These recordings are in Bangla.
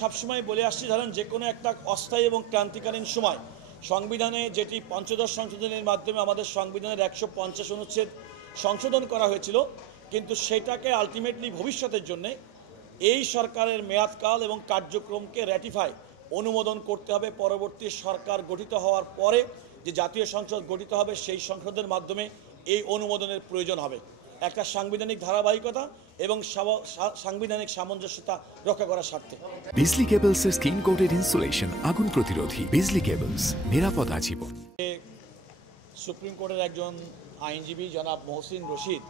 সবসময় বলে আসছি, ধরেন যে কোনো একটা অস্থায়ী এবং ক্রান্তিকালীন সময় সংবিধানে যেটি পঞ্চদশ সংশোধনের মাধ্যমে আমাদের সংবিধানের 150 অনুচ্ছেদ সংশোধন করা হয়েছিল, কিন্তু সেটাকে আলটিমেটলি ভবিষ্যতের জন্য এই সরকারের মেয়াদকাল এবং কার্যক্রমকে র্যাটিফাই অনুমোদন করতে হবে। পরবর্তী সরকার গঠিত হওয়ার পরে যে জাতীয় সংসদ গঠিত হবে সেই সংসদের মাধ্যমে এই অনুমোদনের প্রয়োজন হবে। একটা সাংবিধানিক ধারাবাহিকতা এবং সাংবিধানিক সামঞ্জস্যতা রক্ষা করার স্বার্থে। বিজলি কেবলস এর স্কিন কোটেড ইনসুলেশন আগুন প্রতিরোধী। বিজলি কেবলস, নিরাপদ আজীবন। সুপ্রিম কোর্টের একজন আইনজীবী জনাব মহসিন রশিদ,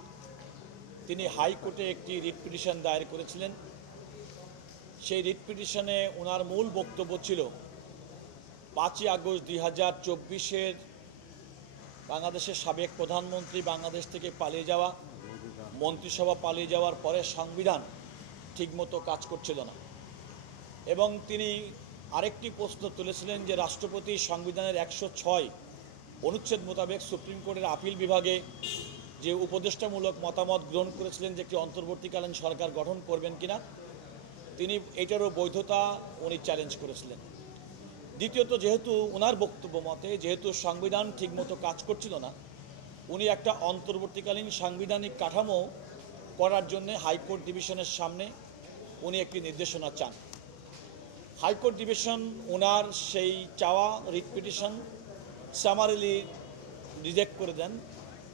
তিনি হাইকোর্টে একটি রিট পিটিশন দায়ের করেছিলেন। সেই রিট পিটিশনে ওনার মূল বক্তব্য ছিল 5ই আগস্ট 2024 বাংলাদেশের সাবেক প্রধানমন্ত্রী বাংলাদেশ থেকে পালিয়ে যাওয়া, মন্ত্রিসভা পালিয়ে যাওয়ার পরে সংবিধান ঠিকমতো কাজ করছিল না। এবং তিনি আরেকটি প্রশ্ন তুলেছিলেন যে রাষ্ট্রপতি সংবিধানের 106 অনুচ্ছেদ মোতাবেক সুপ্রিম কোর্টের আপিল বিভাগে যে উপদেষ্টামূলক মতামত গ্রহণ করেছিলেন যে একটি অন্তর্বর্তীকালীন সরকার গঠন করবেন কিনা, তিনি এটারও বৈধতা উনি চ্যালেঞ্জ করেছিলেন। দ্বিতীয়ত, যেহেতু ওনার বক্তব্য মতে যেহেতু সংবিধান ঠিকমতো কাজ করছিল না, উনি একটা অন্তর্বর্তীকালীন সাংবিধানিক কাঠামো করার জন্য হাইকোর্ট ডিভিশনের সামনে উনি একটি নির্দেশনা চান। হাইকোর্ট ডিভিশন ওনার সেই চাওয়া রিট পিটিশন সামারিলি রিজেক্ট করে দেন,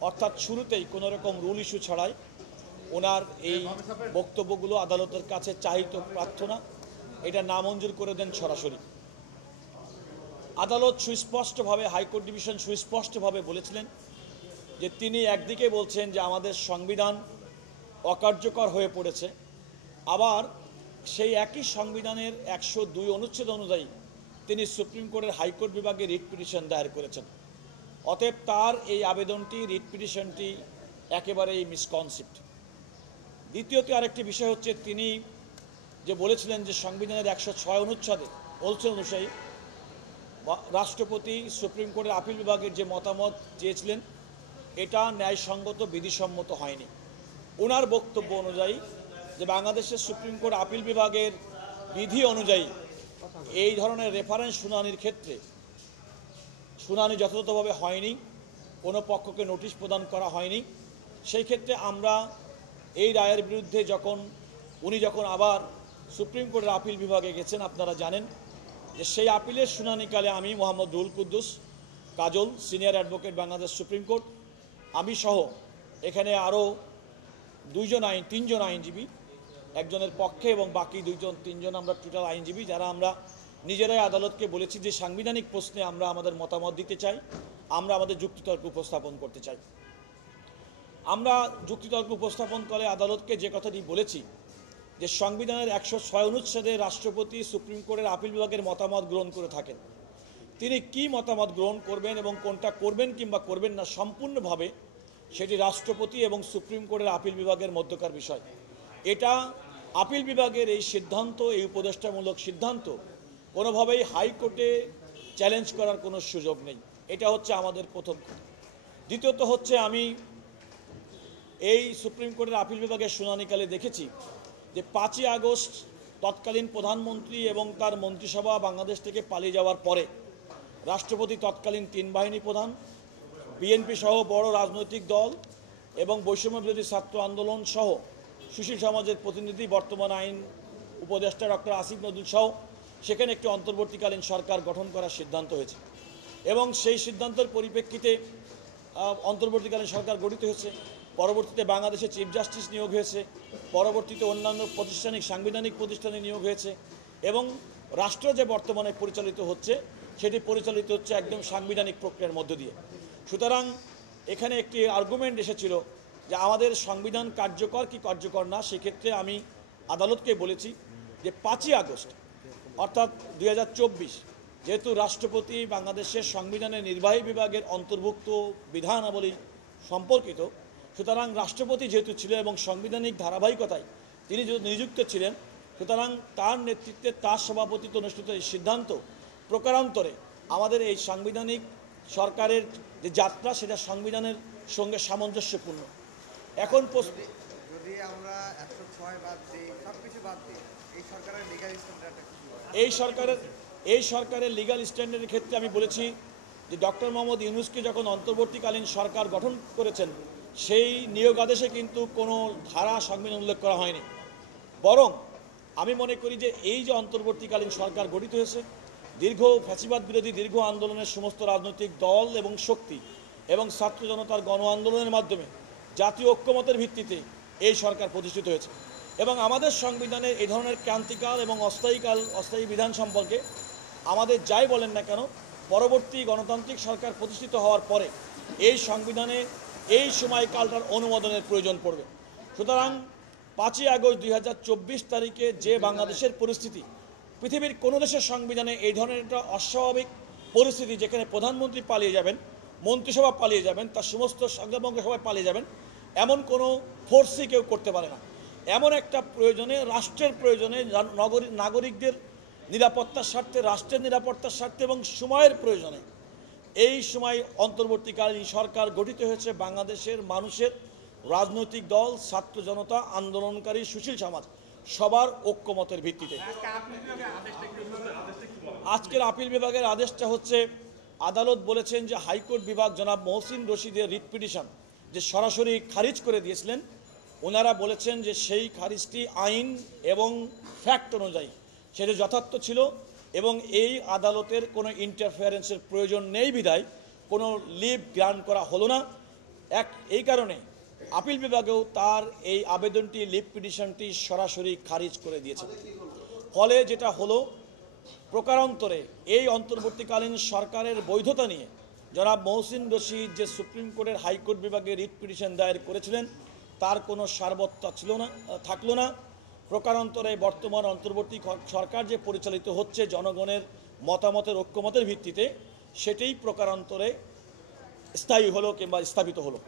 অর্থাৎ শুরুতেই কোনো রকম রুল ইস্যু ছাড়াই ওনার এই বক্তব্যগুলো আদালতের কাছে চাহিত প্রার্থনা এটা নামঞ্জুর করে দেন সরাসরি। আদালত সুস্পষ্টভাবে, হাইকোর্ট ডিভিশন সুস্পষ্টভাবে বলেছিলেন যে তিনি একদিকে বলছেন যে আমাদের সংবিধান অকার্যকর হয়ে পড়েছে, আবার সেই একই সংবিধানের 102 অনুচ্ছেদ অনুযায়ী তিনি সুপ্রিম কোর্টের হাইকোর্ট বিভাগে রিট পিটিশন দায়ের করেছেন। অতএব তার এই আবেদনটি, রিট পিটিশনটি একেবারেই মিসকনসেপ্ট। দ্বিতীয়ত আরেকটি বিষয় হচ্ছে, তিনি যে বলেছিলেন যে সংবিধানের 106 অনুচ্ছেদ অনুযায়ী রাষ্ট্রপতি সুপ্রিম কোর্টের আপিল বিভাগের যে মতামত চেয়েছিলেন এটা ন্যায়সঙ্গত, বিধিসম্মত হয়নি। ওনার বক্তব্য অনুযায়ী যে বাংলাদেশের সুপ্রিম কোর্ট আপিল বিভাগের বিধি অনুযায়ী এই ধরনের রেফারেন্স শুনানির ক্ষেত্রে শুনানি যথাযথভাবে হয়নি, কোনো পক্ষকে নোটিশ প্রদান করা হয়নি। সেই ক্ষেত্রে আমরা এই রায়ের বিরুদ্ধে উনি যখন আবার সুপ্রিম কোর্টের আপিল বিভাগে গেছেন, আপনারা জানেন যে সেই আপিলের শুনানিকালে আমি Mohammad Ruhul Quddus Kajal, senior advocate Bangladesh supreme court, আমি সহ এখানে আরও তিনজন আইনজীবী, একজনের পক্ষে এবং বাকি তিনজন আমরা টোটাল আইনজীবী, যারা আমরা নিজেরাই আদালতকে বলেছি যে সাংবিধানিক প্রশ্নে আমরা আমাদের মতামত দিতে চাই, আমরা আমাদের যুক্তিতর্ক উপস্থাপন করতে চাই। আমরা যুক্তিতর্ক উপস্থাপন করে আদালতকে যে কথাটি বলেছি যে সংবিধানের 106 অনুচ্ছেদে রাষ্ট্রপতি সুপ্রিম কোর্টের আপিল বিভাগের মতামত গ্রহণ করে থাকেন। তিনি কি মতামত গ্রহণ করবেন এবং কোনটা করবেন কিংবা করবেন না, সম্পূর্ণভাবে সেটি রাষ্ট্রপতি এবং সুপ্রিম কোর্টের আপিল বিভাগের মধ্যকার বিষয়। এটা আপিল বিভাগের এই সিদ্ধান্ত, এই উপদেষ্টামূলক সিদ্ধান্ত কোনোভাবেই হাইকোর্টে চ্যালেঞ্জ করার কোনো সুযোগ নেই। এটা হচ্ছে আমাদের প্রথম কথা। দ্বিতীয়ত হচ্ছে, আমি এই সুপ্রিম কোর্টের আপিল বিভাগের শুনানিকালে দেখেছি যে 5ই আগস্ট তৎকালীন প্রধানমন্ত্রী এবং তার মন্ত্রিসভা বাংলাদেশ থেকে পালিয়ে যাওয়ার পরে রাষ্ট্রপতি তৎকালীন 3 বাহিনী প্রধান, বিএনপি সহ বড় রাজনৈতিক দল এবং বৈষম্য বিরোধী ছাত্র আন্দোলন সহ সুশীল সমাজের প্রতিনিধি, বর্তমান আইন উপদেষ্টা ডক্টর আসিফ নজরুল সহ সেখানে একটি অন্তর্বর্তীকালীন সরকার গঠন করার সিদ্ধান্ত হয়েছে এবং সেই সিদ্ধান্তের পরিপ্রেক্ষিতে অন্তর্বর্তীকালীন সরকার গঠিত হয়েছে। পরবর্তীতে বাংলাদেশে চিফ জাস্টিস নিয়োগ হয়েছে, পরবর্তীতে অন্যান্য সাংবিধানিক প্রতিষ্ঠানে নিয়োগ হয়েছে এবং রাষ্ট্র যে বর্তমানে পরিচালিত হচ্ছে সেটি পরিচালিত হচ্ছে একদম সাংবিধানিক প্রক্রিয়ার মধ্য দিয়ে। সুতরাং এখানে একটি আর্গুমেন্ট এসেছিল যে আমাদের সংবিধান কার্যকর কি কার্যকর না। সেক্ষেত্রে আমি আদালতকে বলেছি যে 5ই আগস্ট অর্থাৎ 2024 যেহেতু রাষ্ট্রপতি বাংলাদেশের সংবিধানের নির্বাহী বিভাগের অন্তর্ভুক্ত বিধানাবলী সম্পর্কিত, সুতরাং রাষ্ট্রপতি যেহেতু ছিলেন এবং সাংবিধানিক ধারাবাহিকতায় তিনি যেহেতু নিযুক্ত ছিলেন, সুতরাং তার নেতৃত্বে তার সভাপতিত্বে অনুষ্ঠিত এই সিদ্ধান্ত প্রকারান্তরে আমাদের এই সাংবিধানিক সরকারের যে যাত্রা সেটা সংবিধানের সঙ্গে সামঞ্জস্যপূর্ণ। এখন যদি আমরা 106 বাদ দিই, সব কিছু বাদ দিই, এই সরকারের লিগ্যাল স্ট্যান্ডার্ডটা কি? এই সরকারের লিগ্যাল স্ট্যান্ডার্ডের ক্ষেত্রে আমি বলেছি যে ডক্টর মোহাম্মদ ইউনূসকে যখন অন্তর্বর্তীকালীন সরকার গঠন করেছেন সেই নিয়োগ আদেশে কিন্তু কোনো ধারা সংবিধান উল্লেখ করা হয়নি। বরং আমি মনে করি যে এই যে অন্তর্বর্তীকালীন সরকার গঠিত হয়েছে, ফ্যাসিবাদ বিরোধী দীর্ঘ আন্দোলনের সমস্ত রাজনৈতিক দল এবং শক্তি এবং ছাত্র জনতার গণ আন্দোলনের মাধ্যমে জাতীয় ঐক্যমতের ভিত্তিতে এই সরকার প্রতিষ্ঠিত হয়েছে। এবং আমাদের সংবিধানে এই ধরনের ক্রান্তিকাল এবং অস্থায়ী বিধান সম্পর্কে আমাদের যাই বলেন না কেন, পরবর্তী গণতান্ত্রিক সরকার প্রতিষ্ঠিত হওয়ার পরে এই সংবিধানে এই সময়কালটার অনুমোদনের প্রয়োজন পড়বে। সুতরাং 5ই আগস্ট 2024 তারিখে যে বাংলাদেশের পরিস্থিতি, পৃথিবীর কোনো দেশের সংবিধানে এই ধরনের একটা অস্বাভাবিক পরিস্থিতি যেখানে প্রধানমন্ত্রী পালিয়ে যাবেন, মন্ত্রিসভা পালিয়ে যাবেন, তার সমস্ত সংখ্যালঘু সবাই পালিয়ে যাবেন, এমন কোনো ফোর্সই কেউ করতে পারে না। এমন একটা প্রয়োজনে, রাষ্ট্রের প্রয়োজনে, নাগরিকদের নিরাপত্তার স্বার্থে, রাষ্ট্রের নিরাপত্তার স্বার্থে এবং সময়ের প্রয়োজনে এই সময় অন্তর্বর্তীকালীন সরকার গঠিত হয়েছে বাংলাদেশের মানুষের রাজনৈতিক দল, ছাত্র জনতা, আন্দোলনকারী, সুশীল সমাজ সবার ঐক্যমতের ভিত্তিতে। আজকের আপিল বিভাগের আদেশটা হচ্ছে, আদালত বলেছেন যে হাইকোর্ট বিভাগ জনাব মহসিন রশিদের রিট পিটিশন যে সরাসরি খারিজ করে দিয়েছিলেন, ওনারা বলেছেন যে সেই খারিজটি আইন এবং ফ্যাক্ট অনুযায়ী সেটা যথার্থ ছিল এবং এই আদালতের কোনো ইন্টারফেয়ারেন্সের প্রয়োজন নেই বিধায় কোনো লিভ গ্রান্ট করা হলো না। এই কারণে আপিল বিভাগেও তার এই আবেদনটি, লিভ পিটিশনটি সরাসরি খারিজ করে দিয়েছে। ফলে যেটা হলো, প্রকারান্তরে এই অন্তর্বর্তীকালীন সরকারের বৈধতা নিয়ে জনাব মহসিন রশিদ যে সুপ্রিম কোর্টের হাইকোর্ট বিভাগে রিট পিটিশন দায়ের করেছিলেন তার কোনো সারবত্তা থাকলো না। প্রকারান্তরে বর্তমান অন্তর্বর্তী সরকার যে পরিচালিত হচ্ছে জনগণের মতামতের ঐক্যমতের ভিত্তিতে, সেটাই প্রকারান্তরে স্থায়ী হলো কিংবা স্থাপিত হলো।